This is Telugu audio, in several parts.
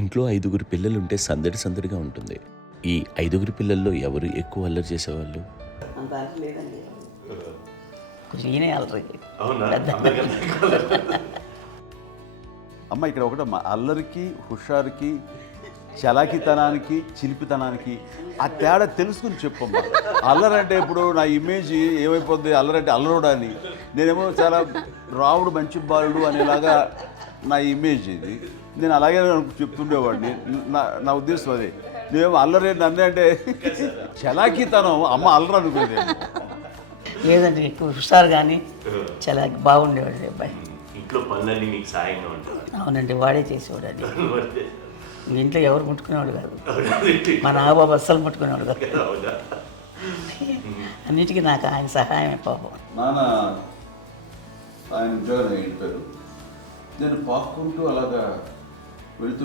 ఇంట్లో 5గురు పిల్లలుంటే సందడి సందడిగా ఉంటుంది. ఈ 5గురు పిల్లల్లో ఎవరు ఎక్కువ అల్లరి చేసేవాళ్ళు? అంత అలసి లేదండి. కొంచెం ఈయనే అలరి. అమ్మ ఇక్కడ ఒకటమ్మా, అల్లరికి హుషారుకి చలాకితనానికి చిలిపితనానికి ఆ తేడా తెలుసుకుని చెప్పమ్మా. అల్లరంటే ఇప్పుడు నా ఇమేజ్ ఏమైపోద్ది, అల్లరంటే అల్లరుడు అని, నేనేమో చాలా రావుడు మంచి బాలుడు అనేలాగా నా ఇమేజ్ ఇది. నేను అలాగే చెప్తుండేవాడిని. నా ఉద్దేశం అదే. నేనేమో అల్లరి నన్ను అంటే చలాకితనం అమ్మ అల్లరు అనుకునేది. లేదండి, ఎక్కువ హుషారు కానీ చాలా బాగుండేవాడు అబ్బాయి. ఇంట్లో పనులన్నీ నీకు సాయంగా ఉంటాయి? అవునండి, వాడే చేసేవాడు అండి. ఇంట్లో ఎవరు ముట్టుకునేవాడు కాదు. మా నాగబాబు అస్సలు ముట్టుకునేవాడు కాదు. అన్నిటికీ నాకు ఆయన సహాయమే పాపం. నాన్న ఆయన ఉద్యోగం వెళ్ళిపోయారు. నేను పాక్కుంటూ అలాగా వెళుతూ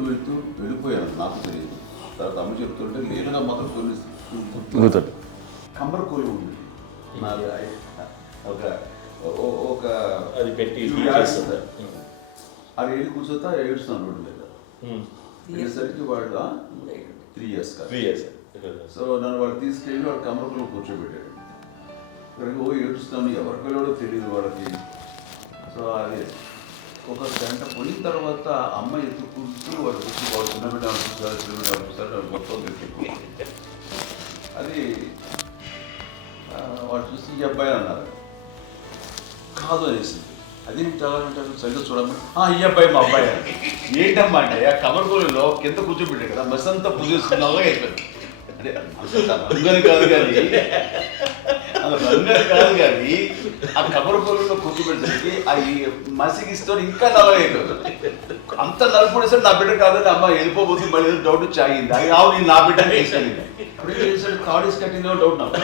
వెళ్ళిపోయాను, నాకు తెలియదు. తర్వాత అమ్మ చెప్తుంటే లేదుగా మాత్రం కొన్ని కమ్మర కోలు ఉంది నాది. ఒక అది పెట్టి అది వెళ్ళి కూర్చోతా ఏడుస్తున్నాను రోడ్డు మీద. అయ్యేసరికి వాడు 3 years సో నన్ను వాడు తీసుకెళ్ళి వాడు కమ్మరకులో కూర్చోబెట్టాడు. ఇక్కడికి ఏడుస్తాను, ఎవరికి వెళ్ళాడో తెలియదు వాళ్ళకి. సో అది ఒక గంట పోయిన తర్వాత అమ్మ ఎత్తుకుంటూ వాడు కూర్చో, వాడు చిన్నబిడ్డ అనిపిస్తారు మొత్తం ఎత్తుకు. అది వాడు చూసి ఈ అబ్బాయి అన్నారు. కాదు అనేసింది. అది చాలా అంటారు, సరిగ్గా చూడమ్మా, ఈ అబ్బాయి మా అబ్బాయి. ఏంటమ్మా అంటే ఆ కమర్గోలులో కింద కూర్చోబెట్టాడు కదా, బస్ అంతా పూజేసుకుని అలాగే అయిపోయింది. అంటే రంగని కాదు కానీ ఆ కమర్గోలులో కూర్చోబెట్టడానికి ఆ మసిగిస్తూ ఇంకా నల్లగైపోయింది. అంత నలుపుడేసాడు నా బిడ్డ కాదని అమ్మ వెళ్ళిపోబోతుంది. మళ్ళీ డౌట్ వచ్చి ఆగింది. అది రావు, నేను నా బిడ్డని తీసుకెళ్ళింది. అప్పుడు ఏం చేశాడు, కాడీస్ కట్టిందో డౌట్ నాకు.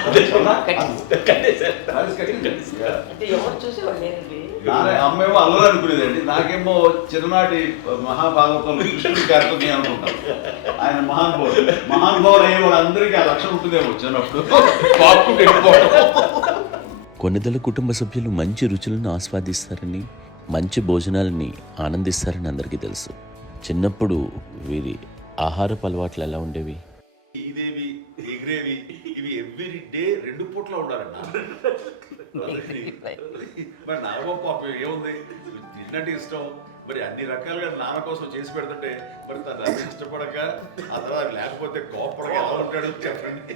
అమ్మేమో అల్లరి అనుకునేదండి, నాకేమో చిన్ననాటి మహాభాగవతంలో కృష్ణుడి క్యారెక్టర్ అనుకుంటాను. ఆయన మహానుభావులు అయ్యే వాళ్ళందరికీ ఆ లక్షణం ఉంటుందేమో చిన్నప్పుడు. కొన్నిదల కుటుంబ సభ్యులు మంచి రుచులను ఆస్వాదిస్తారని, మంచి భోజనాలని ఆనందిస్తారని అందరికీ తెలుసు. చిన్నప్పుడు వీరి ఆహారపు అలవాట్లు ఎలా ఉండేవి? ఇదేవి ఎగిరేవి ఇవి ఎవ్రీ డే 2 పూట్ల ఉండాలండి. మరి నాగబాబు పాపం ఏముంది, తిన్నట్టు ఇష్టం. మరి అన్ని రకాలుగా నాన్న కోసం చేసి పెడుతుంటే మరి తను ఇష్టపడక ఆ తర్వాత లేకపోతే కోపడక ఎలా ఉంటాడు చెప్పండి.